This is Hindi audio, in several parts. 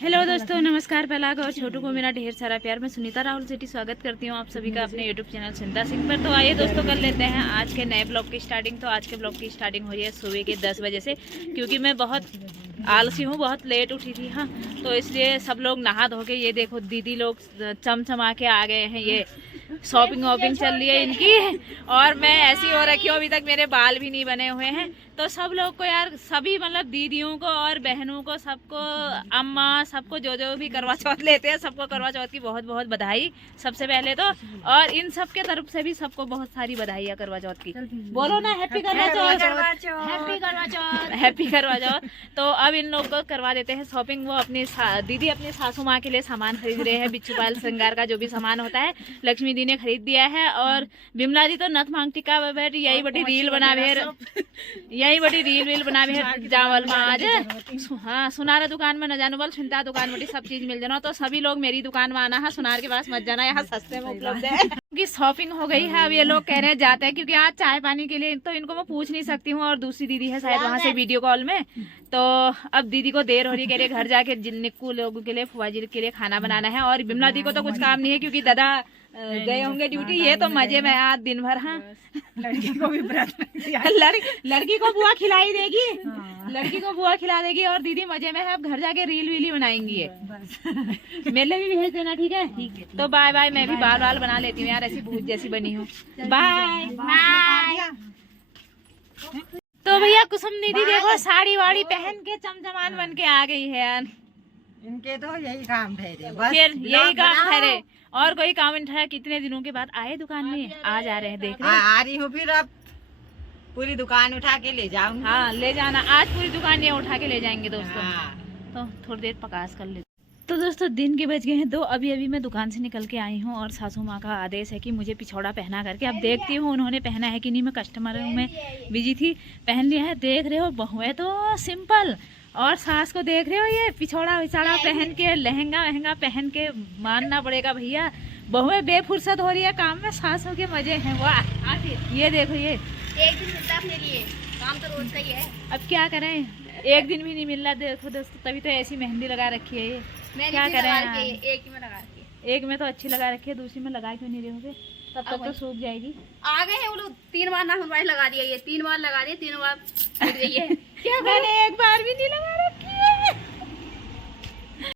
हेलो दोस्तों, नमस्कार। पहला और छोटू को मेरा ढेर सारा प्यार। मैं सुनीता राहुल सिटी स्वागत करती हूँ आप सभी का अपने यूट्यूब चैनल सुनीता सिंह पर। तो आइए दोस्तों, कर लेते हैं आज के नए ब्लॉग की स्टार्टिंग। तो आज के ब्लॉग की स्टार्टिंग हो रही है सुबह के 10 बजे से, क्योंकि मैं बहुत आलसी हूँ, बहुत लेट उठी थी। हाँ, तो इसलिए सब लोग नहा धो के, ये देखो दीदी लोग चमचमा के आ गए हैं। ये शॉपिंग वॉपिंग चल रही है इनकी, और मैं ऐसी हो रखी हूँ, अभी तक मेरे बाल भी नहीं बने हुए हैं। तो सब लोग को यार, सभी मतलब दीदियों को और बहनों को, सबको, अम्मा, सबको जो जो भी करवा चौथ लेते हैं, सबको करवा चौथ की बहुत बहुत बधाई सबसे पहले तो। और इन सब के तरफ से भी सबको बहुत सारी बधाई है करवा चौथ की। बोलो ना, हैप्पी करवा चौथ, हैप्पी करवा चौथ, हैप्पी करवा चौथ। तो अब इन लोग को करवा देते हैं शॉपिंग। वो अपनी दीदी अपनी सासू माँ के लिए सामान खरीद रहे हैं, बिच्छू पाल श्रृंगार का जो भी सामान होता है लक्ष्मी दी ने खरीद दिया है। और बिमला दी तो नथ मांग टिका बैठ यही बड़ी रील बना भेर, यही बड़ी रील बना भेर जावल में आज। हाँ, सुनार दुकान में न जानो बल, सुनता दुकान में सब चीज मिल जाना। तो सभी लोग मेरी दुकान में आना है, सुनार के पास मत जाना, यहाँ सस्ते में उपलब्ध है। क्योंकि शॉपिंग हो गई है, अब ये लोग कह रहे हैं जाते हैं, क्योंकि आज चाय पानी के लिए तो इनको मैं पूछ नहीं सकती हूँ। और दूसरी दीदी है शायद वहाँ से वीडियो कॉल में। तो अब दीदी को देर हो रही है, कह रही घर जाके निक्कू लोगों के लिए, फुआ जी के लिए खाना बनाना है। और बिमला दी को तो कुछ काम नहीं है, क्योंकि दादा गए होंगे ड्यूटी। ये तो मजे में आज दिन भर। हाँ, लड़की को भी लड़की को बुआ खिलाई देगी, लड़की को बुआ खिला देगी, और दीदी मजे में है। अब घर जाके रील वीली बनाएंगी ये। मेले भी भेज देना, ठीक है? तो बाय बाय। मैं भी बाल बाल बना लेती हूँ यार, ऐसी भूत जैसी बनी हूँ। Bye bye. तो भैया कुसुम दीदी देखो साड़ी वाड़ी पहन के चमचमान बन के आ गई है यार। इनके तो यही काम ठहरे, बस फिर यही काम ठहरे, और कोई काम नहीं ठहरा। कितने दिनों के बाद आए दुकान में, आज आ रहे हैं, देख रहे हैं। आ रही हूँ, फिर अब पूरी दुकान उठा के ले जाऊंगी। हाँ, ले जाना, आज पूरी दुकान ये उठा के ले जाएंगे दोस्तों। हाँ। तो थोड़ी देर पकास कर लेते। तो दोस्तों दिन के बज गए हैं 2। अभी मैं दुकान से निकल के आई हूँ, और सासू माँ का आदेश है कि मुझे पिछौड़ा पहना करके। अब देखती हूँ उन्होंने पहना है कि नहीं। मैं कस्टमर में बिजी थी, पहन लिया है। देख रहे हो, बहुएं तो सिंपल, और सास को देख रहे हो ये पिछौड़ा विछौड़ा पहन के, लहंगा वहंगा पहन के। मानना पड़ेगा भैया, बहुएं बेफुर्सत हो रही है काम में, सासों के मजे हैं। वाह, ये देखो, ये एक दिन मिलता अपने लिए, काम तो रोज का ही है। अब क्या करें, एक दिन भी नहीं मिल रहा। देखो दोस्तों, तभी तो ऐसी मेहंदी लगा रखी है ये। क्या करें, एक ही में लगा रखी है। एक में तो अच्छी लगा रखी है, दूसरी में लगा क्यों नहीं रहोगे? तब तक तो सूख जाएगी। आ गए हैं वो लोग, 3 बार नाखून वाइट लगा दिया, ये 3 बार लगा दिया, 3 बार छूट गई है। क्या मैंने एक बार भी नहीं लगा रखी है।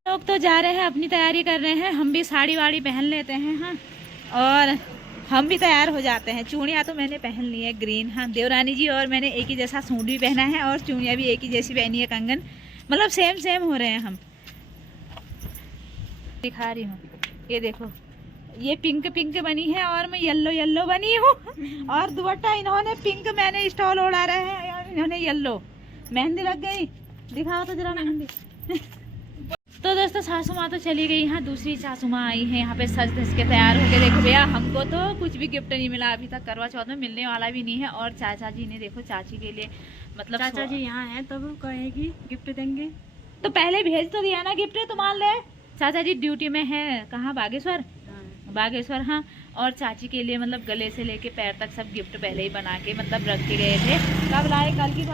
लोग तो जा रहे हैं, अपनी तैयारी कर रहे हैं। हम भी साड़ी वाड़ी पहन लेते हैं। हाँ, और हम भी तैयार हो जाते हैं। चूड़ियाँ तो मैंने पहन ली है ग्रीन। हाँ, देवरानी जी और मैंने एक ही जैसा सूट भी पहना है, और चूड़ियाँ भी एक ही जैसी पहनी है, कंगन। मतलब सेम सेम हो रहे हैं हम। दिखा रही हूँ, ये देखो, ये पिंक पिंक बनी है, और मैं येलो येलो बनी हूँ। और दुपट्टा इन्होंने पिंक, मैंने स्टॉल उड़ा रहे हैं, और इन्होंने येलो। मेहंदी लग गई, दिखाओ तो जरा मेहंदी। तो दोस्तों सासू माँ तो चली गई। यहाँ दूसरी सासू माँ आई है यहाँ पे सज धज के तैयार होके। देखो भैया, हमको तो कुछ भी गिफ्ट नहीं मिला अभी तक, करवा चौथ में मिलने वाला भी नहीं है। और चाचा जी ने देखो चाची के लिए, मतलब चाचा जी यहाँ है तब कहेगी गिफ्ट देंगे, तो पहले भेज तो दिया ना गिफ्ट, तो मान ले। चाचा जी ड्यूटी में है, कहाँ, बागेश्वर, बागेश्वर। हाँ, और चाची के लिए मतलब गले से लेके पैर तक सब गिफ्ट पहले ही बना के मतलब रख के गए थे। कब लाए? कल की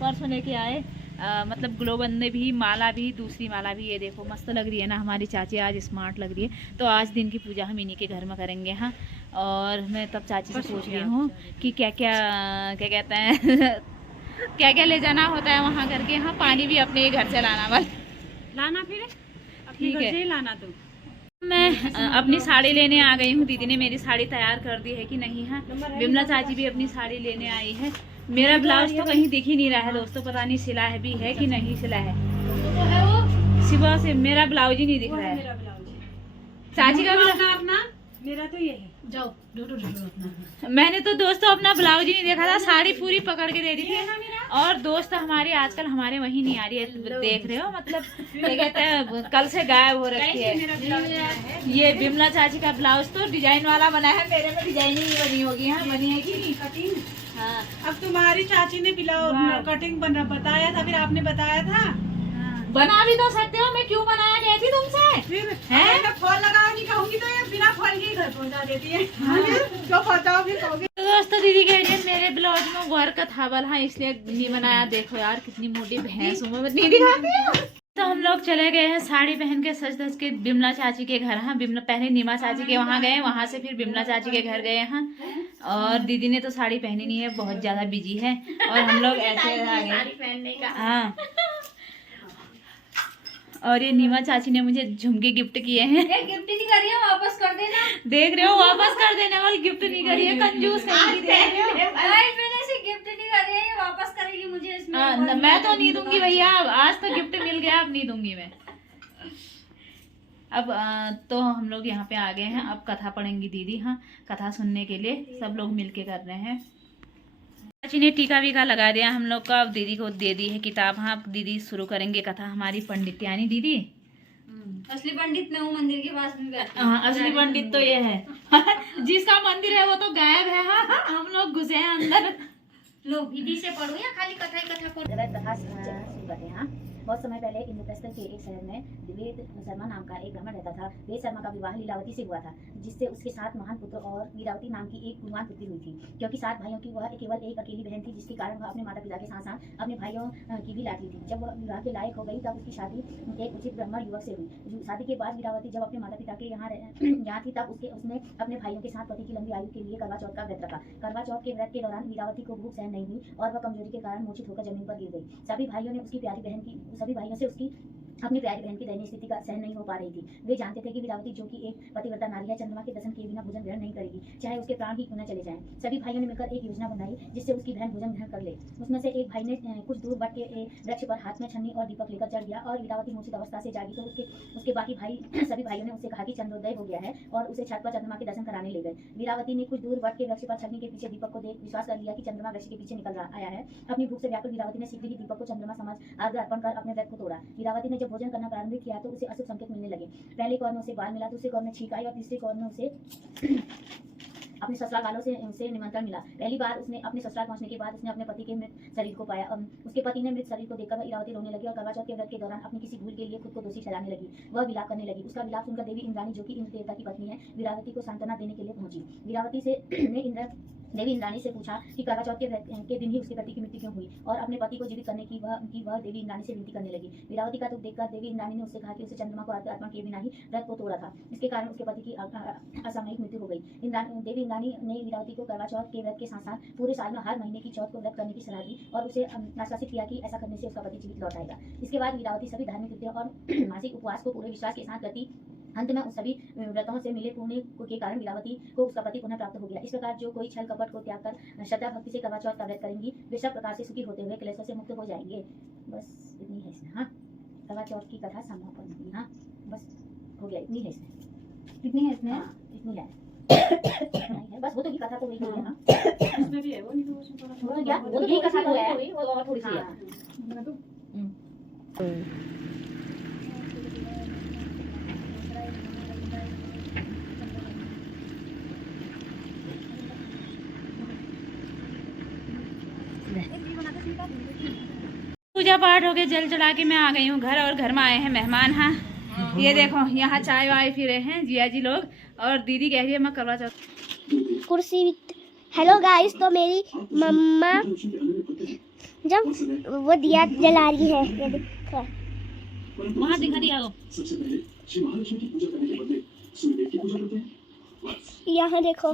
परसों लेके आए। मतलब ग्लोबंदे भी, माला भी, दूसरी माला भी। ये देखो मस्त लग रही है ना हमारी चाची, आज स्मार्ट लग रही है। तो आज दिन की पूजा हम इन्हीं के घर में करेंगे। हाँ, और मैं तब चाची से पूछ रही हूँ कि क्या क्या कहते हैं क्या क्या ले जाना होता है वहाँ करके। हाँ, पानी भी अपने घर से लाना, फिर ठीक है लाना। तो मैं अपनी साड़ी लेने आ गई हूँ। दीदी ने मेरी साड़ी तैयार कर दी है कि नहीं। है, बिमला चाची भी अपनी साड़ी लेने आई है। मेरा ब्लाउज तो कहीं दिख ही नहीं रहा है दोस्तों, पता नहीं सिला है भी है कि नहीं सिला है। सुबह से मेरा ब्लाउज ही नहीं दिख रहा है। चाची का भी अपना, मेरा तो ये है। जाओ ढूंढो अपना। मैंने तो दोस्तों अपना ब्लाउज ही नहीं देखा था, साड़ी पूरी पकड़ के दे दी थी। और दोस्त हमारी आजकल हमारे वहीं नहीं आ रही है, देख रहे हो, मतलब क्या कहते हैं, कल से गायब हो रखी है। ये बिमला चाची का ब्लाउज तो डिजाइन वाला बना है, मेरे में डिजाइन ही बनी होगी। हाँ, बनी है कि नहीं कटिंग? हाँ, अब तुम्हारी चाची ने कटिंग बताया था, फिर आपने बताया था। बना भी तो सकते हो, मैं क्यों बनाया गई थी तुमसे? फिर फॉल लगाओगी कहूंगी तो ये बिना फॉल के घर पहुंचा देती है। जो बताओ फिर कहोगे। तो दोस्तों दीदी कह रही है मेरे ब्लाउज में वर्क था बल। हाँ, इसलिए नहीं बनाया। देखो यार कितनी मोटी भैंस हूँ मैं, नहीं दिखाती। तो हम लोग चले गए हैं साड़ी पहन के सज धज के बिमला चाची के घर। हाँ, बिमला पहले नीमा चाची के वहाँ गए, वहाँ से फिर बिमला चाची के घर गए हैं। और दीदी ने तो साड़ी पहनी नहीं है, बहुत ज्यादा बिजी है। और हम लोग ऐसे आ गए। हाँ, और ये नीमा चाची ने मुझे झुमके गिफ्ट किए हैं। गिफ्ट नहीं करी है, वापस कर देना। देख रहे हो, वापस कर देने वाली, गिफ्ट नहीं करी है, कंजूस करेगी। देख रहे हो, मैंने ऐसे गिफ्ट नहीं करी है, ये वापस करेगी मुझे इसमें। मैं तो नहीं दूंगी भैया, आज तो गिफ्ट मिल गया, अब नहीं दूंगी मैं। अब तो हम लोग यहाँ पे आ गए हैं, अब कथा पढ़ेंगी दीदी। हाँ, कथा सुनने के लिए सब लोग मिलके कर रहे हैं। चाची ने टीका वीका लगा दिया हम लोग का, अब दीदी को दे दी है किताब। हाँ, अब दीदी शुरू करेंगे कथा, हमारी पंडित्यानी दीदी। असली पंडित मैं हूँ, मंदिर के पास में बैठी। हाँ, असली पंडित तो ये है। जिसका मंदिर है वो तो गायब है। हाँ, हम लोग घुसे हैं अंदर। लो विधि से पढ़ो या खाली कथा ही कथा पढ़ो? कथा शुरू करते हैं। हाँ, बहुत समय पहले इंद्रप्रस्थ के एक शहर में वेद शर्मा नाम का एक ब्राह्मण रहता था। वेद शर्मा का विवाह लीलावती से हुआ था, जिससे उसके 7 महान पुत्र और लीलावती नाम की एक गुणवान पुत्री हुई थी। क्योंकि 7 भाइयों की वह केवल एक अकेली बहन थी, जिसके कारण वह अपने माता पिता के साथ साथ अपने भाइयों की भी लाडली थी। जब वह विवाह के लायक हो गई तब उसकी शादी एक उचित ब्राह्मण युवक से हुई। शादी के बाद लीलावती जब अपने माता पिता के यहाँ थी, तब उसने अपने भाइयों के साथ पति की लंबी आयु के लिए करवा चौथ का व्रत रखा। करवा चौथ के व्रत के दौरान लीलावती को भूख सहन नहीं हुई और वह कमजोरी के कारण मूर्छित होकर जमीन पर गिर गई। सभी भाइयों से उसकी अपनी प्यारी बहन की दयनीय स्थिति का सहन नहीं हो पा रही थी। वे जानते थे कि लीलावती, जो कि एक पतिव्रता नारी है, चंद्रमा के दर्शन किए बिना भोजन ग्रहण नहीं करेगी, चाहे उसके प्राण ही क्यों न चले जाएं। सभी भाइयों ने मिलकर एक योजना बनाई जिससे उसकी बहन भोजन ग्रहण कर ले। उसमें से एक भाई ने कुछ दूर बट के वृक्ष पर हाथ में छन्नी और दीपक लेकर चढ़ गया और लीलावती मूर्छित अवस्था से जागी तो उसके बाकी सभी भाइयों ने उससे कहा कि चंद्रोदय हो गया है और उसे छत पर चंद्रमा के दर्शन कराने ले गए। लीलावती ने कुछ दूर बट के वृक्ष पर छन्नी के पीछे दीपक को देख विश्वास कर लिया कि चंद्रमा वृक्ष के पीछे निकल आया है। अपनी भूख से व्याकुल लीलावती ने शीघ्र ही दीपक को चंद्रमा समझ आगे अर्पण कर अपने व्रत को तोड़ा। लीलावती ने जब भोजन करना प्रारंभ किया तो उसे अशुभ संकेत मिलने लगे। पहले कौर में उसे बाल मिला, दूसरे कौर में छींक आई और तीसरे कौर में उसे अपने ससुराल वालों से निमंत्रण मिला। पहली बार उसने अपने ससुराल पहुंचने के बाद उसने अपने पति के मृत शरीर को पाया। उसके पति ने मृत शरीर को देखकर लीलावती रोने लगी और करवा चौथ के व्रत के दौरान अपनी किसी भूल के लिए खुद को दोषी ठहराने लगी। वह विलाप करने लगी। उसका विलाप सुनकर देवी इंद्राणी, जो कि इंद्र देवता की पत्नी है, लीलावती को सांत्वना देने के लिए पहुंची। लीलावती ने देवी इंद्राणी से पूछा कि करवा चौथ के दिन ही उसके पति की मृत्यु क्यों हुई और अपने पति को जीवित करने की वह देवी इंद्राणी से विनती करने लगी। लीलावती का दुख देखकर देवी इंद्राणी ने उससे कहा कि उसे चंद्रमा को अर्पण किए बिना ही व्रत को तोड़ा था। इसके कारण उसके पति की असामयिक मृत्यु हो गई। देवी इंद्राणी ने लीलावती को करवा चौथ के व्रत के साथ साथ पूरे साल में हर महीने की चौथ को व्रत करने की सलाह दी और उसे आश्वासित किया कि ऐसा करने से उसका पति जीवित लौट आएगा। इसके बाद लीलावती सभी धार्मिक कृत्यों और मासिक उपवास को पूरे विश्वास के साथ करती। अंत में उस सभी व्रतों से मिले पुण्य के कारण लीलावती को उसका पति पुनः प्राप्त हो गया। इस प्रकार जो कोई छल कपट को त्याग कर श्रद्धा भक्ति से करवा चौथ का व्रत करेंगी, वे सब प्रकार से सुखी होते हुए क्लेशों से मुक्त हो जाएंगे। बस इतनी है इसमें। हाँ, करवा चौथ की कथा समापन हुई। हाँ, बस हो गया, इतनी है इसमें। कितनी है इसमें? हाँ, इतनी है। बस वो तो की कथा तो वही है ना, इसमें भी है वो, नहीं तो उसमें थोड़ा वो तो क्या, वो तो यही कथा तो है, वो और थोड़ी सी है। बना दो। पूजा पाठ हो गया, जल चढ़ा के मैं आ गई हूँ घर और घर में आए हैं मेहमान। हाँ, ये देखो यहाँ चाय वाय फिरे हैं जिया जी लोग और दीदी कह रही है मैं करवा चौथ कुर्सी। हेलो गाइस, तो मेरी मम्मा जब वो दिया जला रही है, ये देखो वहाँ दिखा दिया हो। यहाँ देखो।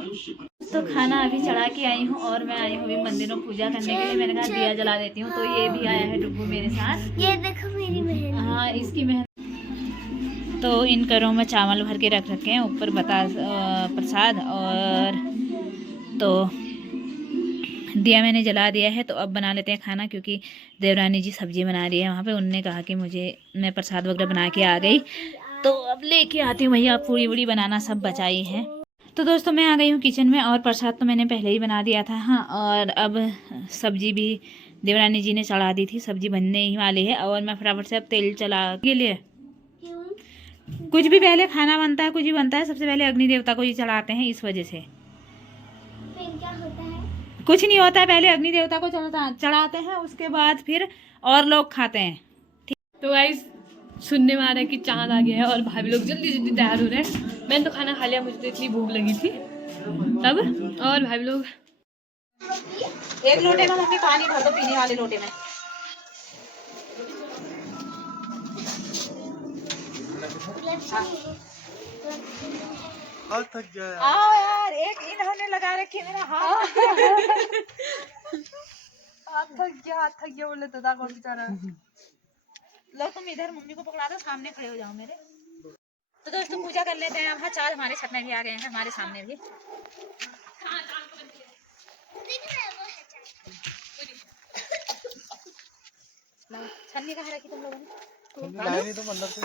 तो खाना अभी चढ़ा के आई हूँ और मैं आई हूँ अभी मंदिर में पूजा करने के लिए। मैंने कहा दिया जला देती हूँ, तो ये भी आया है डुब्बू मेरे साथ। ये देखो मेरी बहन। हाँ, इसकी मेहनत। तो इन करों में चावल भर के रख रखे हैं, ऊपर प्रसाद और तो दिया मैंने जला दिया है। तो अब बना लेते हैं खाना, क्योंकि देवरानी जी सब्जी बना रही है वहाँ पे। उन्होंने कहा कि मैं प्रसाद वगैरह बना के आ गई, तो अब लेके आती हूँ। भैया पूरी वूड़ी बनाना सब बचाई है। तो दोस्तों मैं आ गई हूँ किचन में और प्रसाद तो मैंने पहले ही बना दिया था। हाँ, और अब सब्जी भी देवरानी जी ने चढ़ा दी थी, सब्जी बनने ही वाली है और मैं फटाफट से अब तेल चला के लिए। कुछ भी पहले खाना बनता है, कुछ भी बनता है, सबसे पहले अग्नि देवता को ही चढ़ाते हैं, इस वजह से। क्या होता है? कुछ नहीं होता है, पहले अग्नि देवता को चढ़ाते हैं, उसके बाद फिर और लोग खाते हैं। तो गाइस सुनने में आ रहा है कि चांद आ गया है और भाभी लोग जल्दी जल्दी तैयार हो रहे हैं। मैंने तो खाना खा लिया, मुझे तो इतनी भूख लगी थी तब। और भाभी लोग एक लोटे में मम्मी पानी भर दो, पीने वाले लोटे में। हाथ थक गया यार। आओ यार, एक इन्होंने लगा रखी मेरा हाथ। हाथ थक गया बोले तो था कौन बेचारा। लो तुम इधर मम्मी को पकड़ा दो, सामने खड़े हो जाओ मेरे। तो दोस्तों पूजा कर लेते हैं। वहाँ चार हमारे छत में भी आ गए हैं, हमारे सामने भी। छन्नी कहाँ रखी तुम लोगों ने? लाए नहीं तुम अंदर से।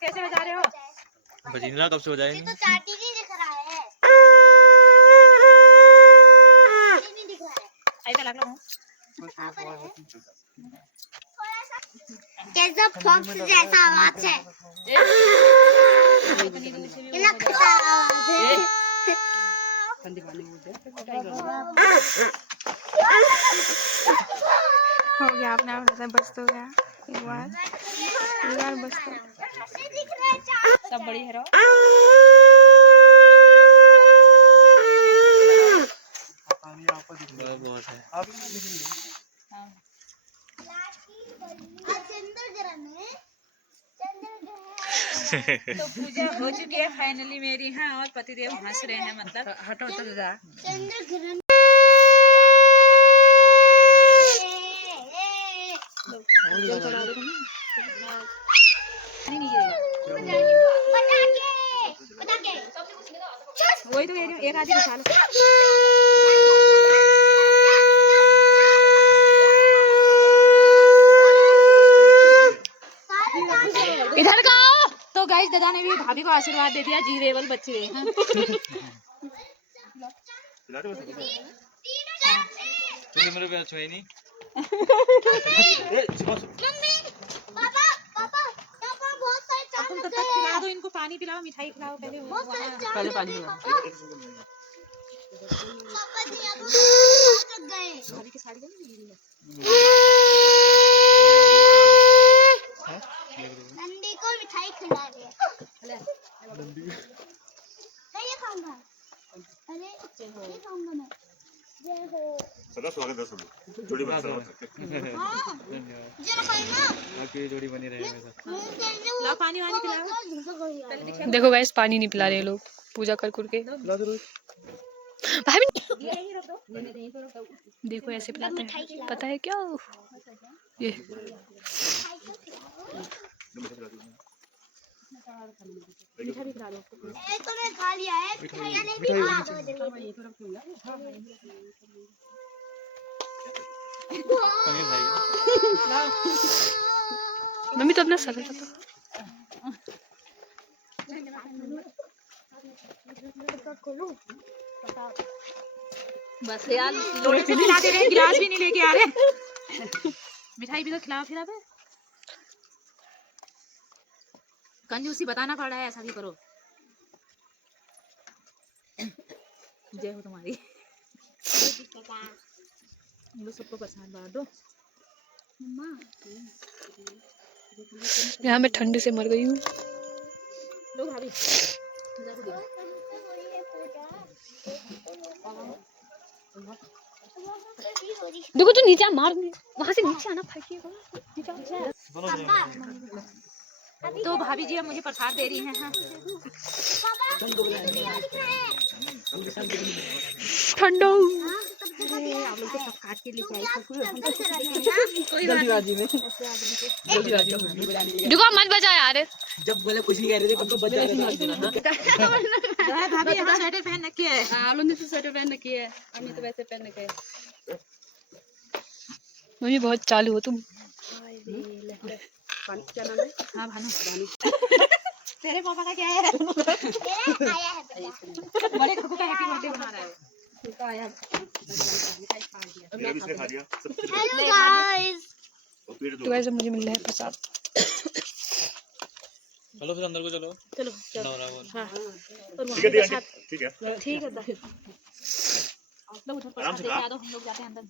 कैसे बजा रहे हो? बजिंद्रा कब से हो जाएंगे? तो चाटी नहीं दिख रहा है, नहीं दिख रहा है। ऐसा लग रहा हूँ कैसा फॉक्स जैसा आवाज है, ये लगता आवाज है। हो गया अपने आप बस तो गया एक बार बस तो। सब बड़ी है। बहुत है। आप तो पूजा हो चुकी है फाइनली मेरी। हाँ, और पतिदेव हंस रहे हैं, मतलब हटो तो जा। चंद्र ग्रहण वही तो कह रही हूँ, एक आधी साल इधर का आओ। तो गाइस दादा ने भी भाभी को आशीर्वाद दे दिया, जीरेबल बच्चे हैं। मेरे पे अच्छा ही नहीं। तुम तब तक खिला दो इनको, पानी पिलाओ, मिठाई खिलाओ। पहले पहले पानी पिलाओ। भाभी की साड़ी नंदी को मिठाई खिला रही है। ये खाऊंगा, अरे ये खाऊंगा मैं। जय हो। सदा स्वागत है सब। जोड़ी बना दो। हाँ, जय खाऊंगा। आपकी जोड़ी बनी रहे हमेशा। लाओ, पानी वानी पिलाओ। देखो गाइस पानी नहीं पिला रहे लोग पूजा कर के। भाभी देखो ऐसे पिलाते हैं, पता है क्या ये एक तो मैं खा लिया है, मिठाइयाँ नहीं भी खा मम्मी तो अपना सर बस यार, लोटे से खिला दे रहे हैं, गिलास भी नहीं लेके आ रहे। मिठाई भी तो खिलाओ फिर। अब कंजूसी बताना पड़ रहा है, ऐसा भी करो। जय हो तुम्हारी। लो सबको प्रसाद बांट दो। यहाँ मैं ठंडे से मर गई हूँ। लो भाभी। देखो तो नीचे मार, वहाँ से नीचे आना फेंकिएगा। तो भाभी जी अब मुझे प्रसाद दे रही हैं। हाँ। ठंडा आप लोग को सब काट के लेके आई। देखो मत बजा यार। जब बोले कुछ नहीं कह रहे थे, तो बजा रहे थे। भाभी यहाँ स्वेटर पहन रखी है। आलू ने तो स्वेटर पहन रखी है, हमें तो वैसे पहन रखे। मम्मी बहुत चालू हो तुम। क्या नाम है? हाँ भानु। तेरे पापा का क्या है? बड़े खकू का हैप्पी बर्थडे बना रहा है। हेलो गाइस, तो वैसे मुझे मिल रहा है प्रसाद। चलो फिर अंदर को चलो। चलो हाँ। ठीक है ठीक है। ठीक है। लोग उधर प्रसाद देके आ दो, हम लोग जाते हैं अंदर।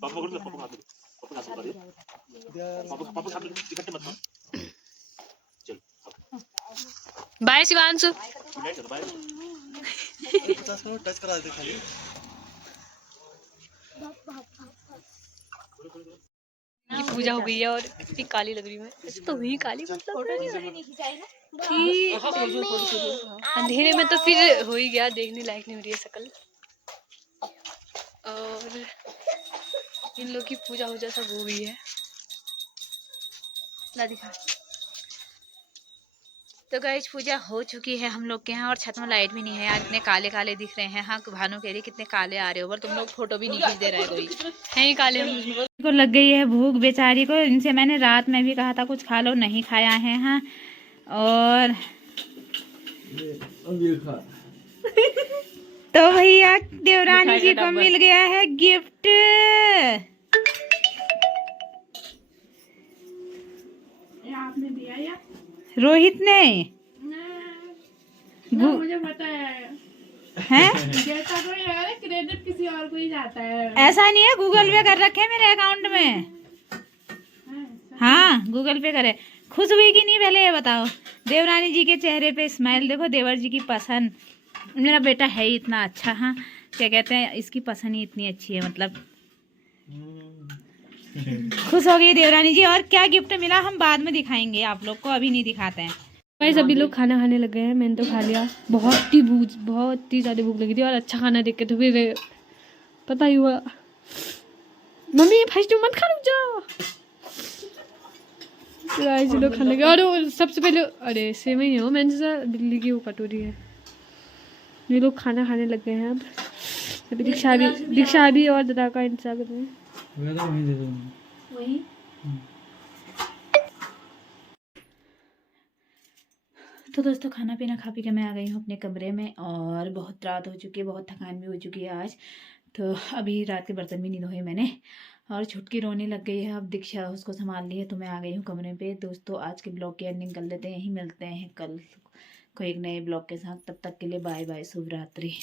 बाय शिवांशु। टच करा देते खाली। पूजा हो गई है और इतनी काली लग रही हूँ मैं। ऐसे तो हुई काली मतलब कि अंधेरे में तो फिर हो ही गया, देखने लायक नहीं हो रही है शक्ल। और इन लोग की पूजा वूजा सब हो गई है। ला दिखा। तो गाइस पूजा हो चुकी है हम लोग के यहाँ और छत में लाइट भी नहीं है। आज इतने काले काले दिख रहे हैं। हाँ भानु कह रही कितने काले आ रहे हो, पर तुम लोग फोटो भी नहीं खींच दे रहे कोई। है ही काले को लग गई है भूख बेचारी को। इनसे मैंने रात में भी कहा था कुछ खा लो, नहीं खाया है। हाँ और तो भैया देवरानी जी को मिल गया है गिफ्ट। आपने दिया या रोहित ने मुझे पता है हैं? जैसा कोई लगा रहा है, क्रेडिट किसी और को ही जाता है। ऐसा नहीं है, गूगल पे कर रखे मेरे अकाउंट में। हाँ गूगल पे करे। खुश हुई कि नहीं पहले ये बताओ। देवरानी जी के चेहरे पे स्माइल देखो, देवर जी की पसंद। मेरा बेटा है ही इतना अच्छा। हाँ क्या कहते हैं, इसकी पसंद ही इतनी अच्छी है, मतलब खुश हो गई देवरानी जी। और क्या गिफ्ट मिला हम बाद में दिखाएंगे आप लोग को, अभी नहीं दिखाते हैं। गाइस अभी लोग खाना खाने लग गए हैं। मैंने तो खा लिया, बहुत ही ज़्यादा भूख लगी थी और अच्छा खाना देख के तो फिर पता ही हुआ। मम्मी फर्स्ट मत खा, रुक जाओ। गाइस लोग खाने लगे और सबसे पहले अरे सेम ही हो, मैंने सोचा बिल्ली की वो कटोरी है। ये लोग खाना खाने लग गए हैं। अब अभी दीक्षा भी और दादा का इंतजार कर रहे हैं। वही तो दोस्तों खाना पीना खा पी के मैं आ गई हूँ अपने कमरे में और बहुत रात हो चुकी है, बहुत थकान भी हो चुकी है आज। तो अभी रात के बर्तन भी नहीं धोए मैंने और छुटकी रोने लग गई है। अब दीक्षा उसको संभाल ली है तो मैं आ गई हूँ कमरे पे। दोस्तों आज के ब्लॉग की एंडिंग कर लेते हैं, यहीं मिलते हैं कल को एक नए ब्लॉग के साथ। तब तक के लिए बाय बाय, शुभ रात्रि।